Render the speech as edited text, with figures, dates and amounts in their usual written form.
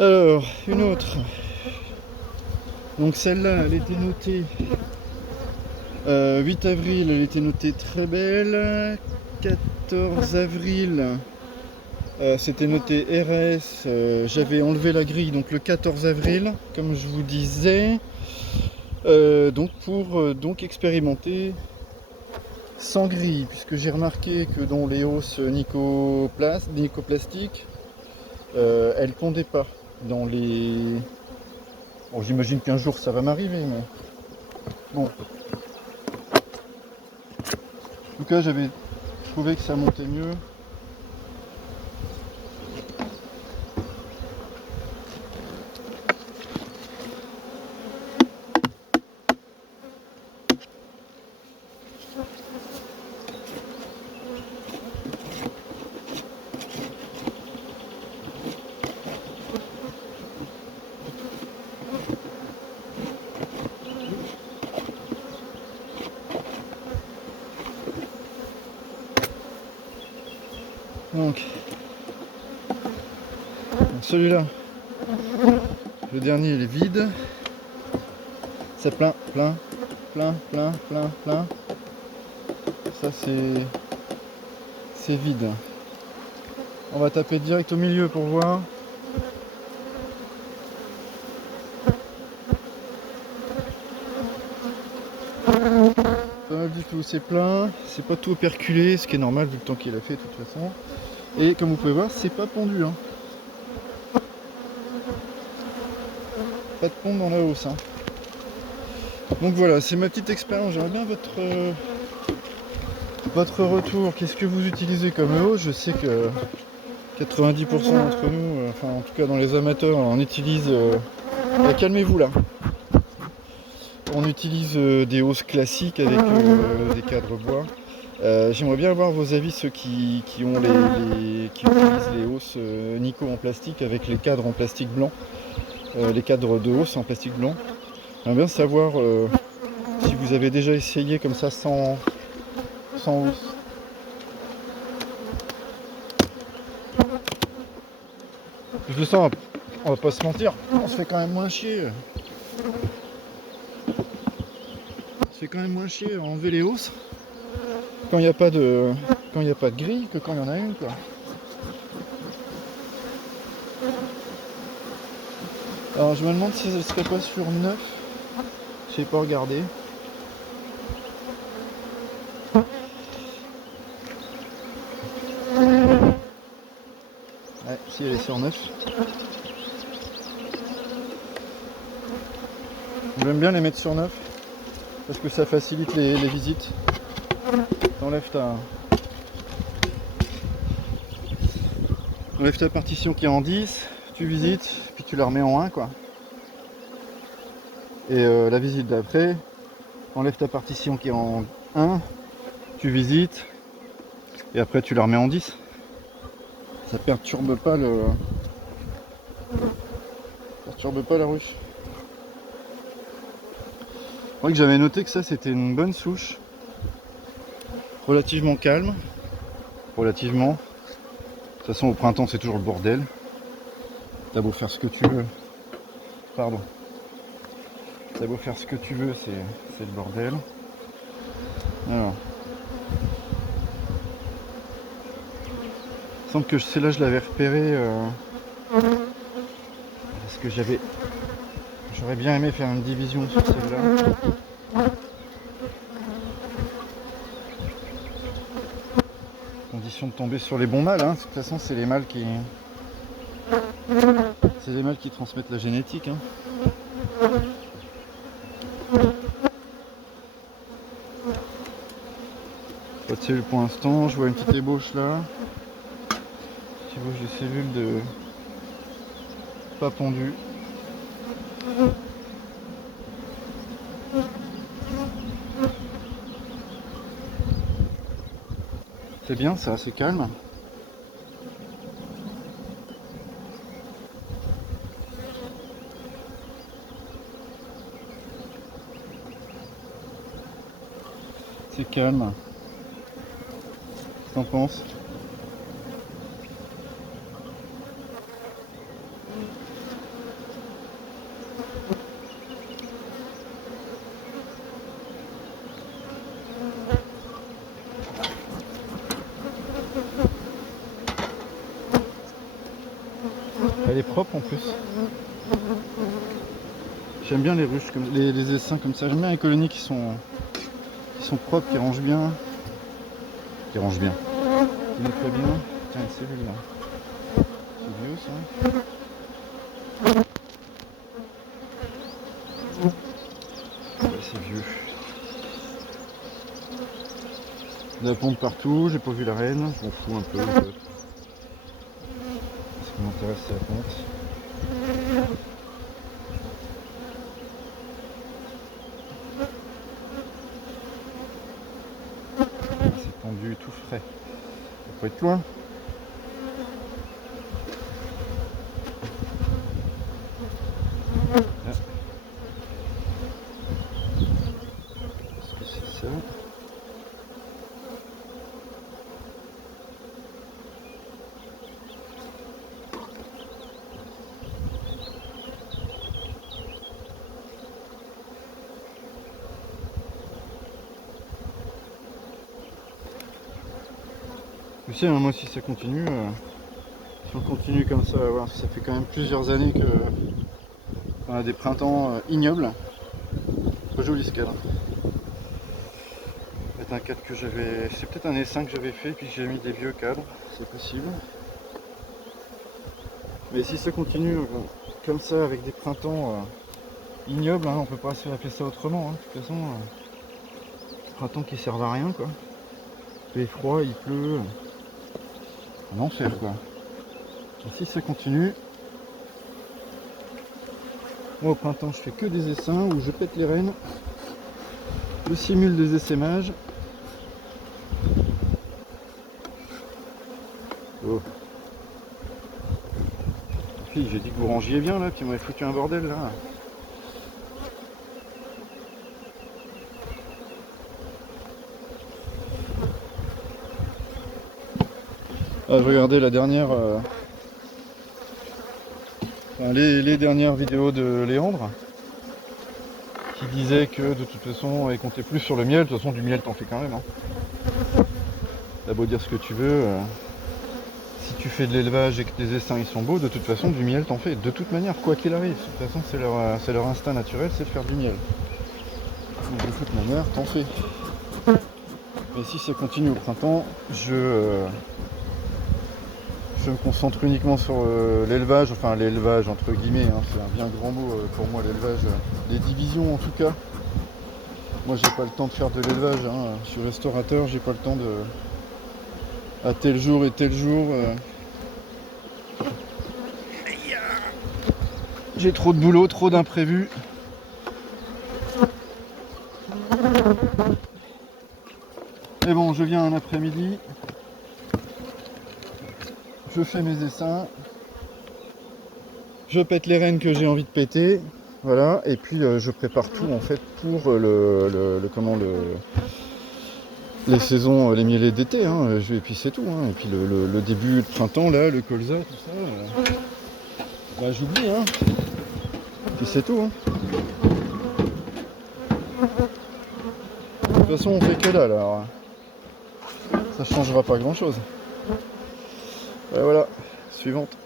Alors, une autre. Donc celle-là, elle était notée 8 avril, elle était notée très belle. 14 avril, c'était noté RS. J'avais enlevé la grille, donc le 14 avril, comme je vous disais. Donc pour donc expérimenter sans grille, puisque j'ai remarqué que dans les hausses Nicoplastiques, elles pondaient pas dans les... Bon, j'imagine qu'un jour ça va m'arriver, mais bon. En tout cas, j'avais trouvé que ça montait mieux. Donc celui-là, le dernier, il est vide. C'est plein, plein, plein, plein, plein, plein. Ça, c'est vide. On va taper direct au milieu pour voir. Pas mal du tout, c'est plein. C'est pas tout perculé, ce qui est normal vu le temps qu'il a fait de toute façon. Et comme vous pouvez voir, c'est pas pondu. Hein. Pas de pont dans la hausse. Hein. Donc voilà, c'est ma petite expérience. J'aimerais bien votre retour. Qu'est-ce que vous utilisez comme hausse? Je sais que 90% d'entre nous, enfin en tout cas dans les amateurs, on utilise... calmez-vous là. On utilise des hausses classiques avec des cadres bois. J'aimerais bien avoir vos avis, ceux qui utilisent les hausses Nico en plastique avec les cadres en plastique blanc, les cadres de hausse en plastique blanc. J'aimerais bien savoir si vous avez déjà essayé comme ça sans hausse. Je le sens, on va pas se mentir, on se fait quand même moins chier. On se fait quand même moins chier à enlever les hausses quand il n'y a pas de grille que quand il y en a une quoi. Alors je me demande si elle serait pas sur 9. Je sais pas regarder. Ouais, si elle est sur 9. J'aime bien les mettre sur 9 parce que ça facilite les visites. T'enlèves ta partition qui est en 10, tu visites, puis tu la remets en 1 quoi. Et la visite d'après, enlève ta partition qui est en 1, tu visites, et après tu la remets en 10. Ça perturbe pas la ruche. C'est vrai que j'avais noté que ça c'était une bonne souche. Relativement calme. Relativement. De toute façon au printemps c'est toujours le bordel. T'as beau faire ce que tu veux. Pardon. T'as beau faire ce que tu veux, c'est le bordel. Alors. Il semble que celle-là je l'avais repéré parce que j'aurais bien aimé faire une division sur celle-là. Condition de tomber sur les bons mâles, hein. De toute façon c'est les mâles qui transmettent la génétique. Hein. Pas de cellules pour l'instant, je vois une petite ébauche là. Tu vois, j'ai cellules de pas pondues. C'est bien ça, c'est calme. C'est calme. Qu'est-ce que t'en penses? Elle est propre en plus. J'aime bien les ruches, comme les essaims comme ça. J'aime bien les colonies qui sont propres, qui rangent bien. Qui nettoient bien. Tiens, une cellule là. C'est vieux ça. Ouais, c'est vieux. La pompe partout, j'ai pas vu la reine, je m'en fous un peu. Ce qui m'intéresse c'est la ponte. C'est tendu tout frais. Ça peut être loin. Est-ce que c'est ça? Tu sais, hein, moi si ça continue, si on continue comme ça, voilà, ça fait quand même plusieurs années que on a des printemps ignobles. Pas joli ce cadre. C'est un cadre que j'avais. C'est peut-être un essaim que j'avais fait, puis j'ai mis des vieux cadres, c'est possible. Mais si ça continue comme ça avec des printemps ignobles, hein, on peut pas appeler ça autrement. Hein. De toute façon, printemps qui servent à rien quoi. Il fait froid, il pleut. Un enfer quoi. Et si ça continue, moi au printemps je fais que des essaims où je pète les rênes, je simule des essaimages. Oh. Puis j'ai dit que vous rangiez bien là, puis on m'avait foutu un bordel là. Ah, je regardais la dernière, enfin, les dernières vidéos de Léandre qui disait que de toute façon il comptait plus sur le miel. De toute façon du miel t'en fais quand même. Hein. T'as beau dire ce que tu veux, si tu fais de l'élevage et que tes essaims ils sont beaux, de toute façon du miel t'en fais. De toute manière, quoi qu'il arrive. De toute façon c'est leur instinct naturel, c'est de faire du miel. Donc de toute manière t'en fais. Et si ça continue au printemps, je me concentre uniquement sur l'élevage, enfin l'élevage entre guillemets, hein, c'est un bien grand mot pour moi l'élevage, des divisions en tout cas. Moi j'ai pas le temps de faire de l'élevage, hein. Je suis restaurateur, j'ai pas le temps de à tel jour et tel jour. J'ai trop de boulot, trop d'imprévus. Mais bon, je viens un après-midi. Je fais mes essaims, je pète les rênes que j'ai envie de péter, voilà, et puis je prépare tout en fait pour les saisons, les mielés d'été, hein, et puis c'est tout, hein. Et puis le début de printemps là, le colza, tout ça, bah, j'oublie, hein, puis c'est tout. Hein. De toute façon on fait que là, alors ça changera pas grand chose. Et voilà, suivante.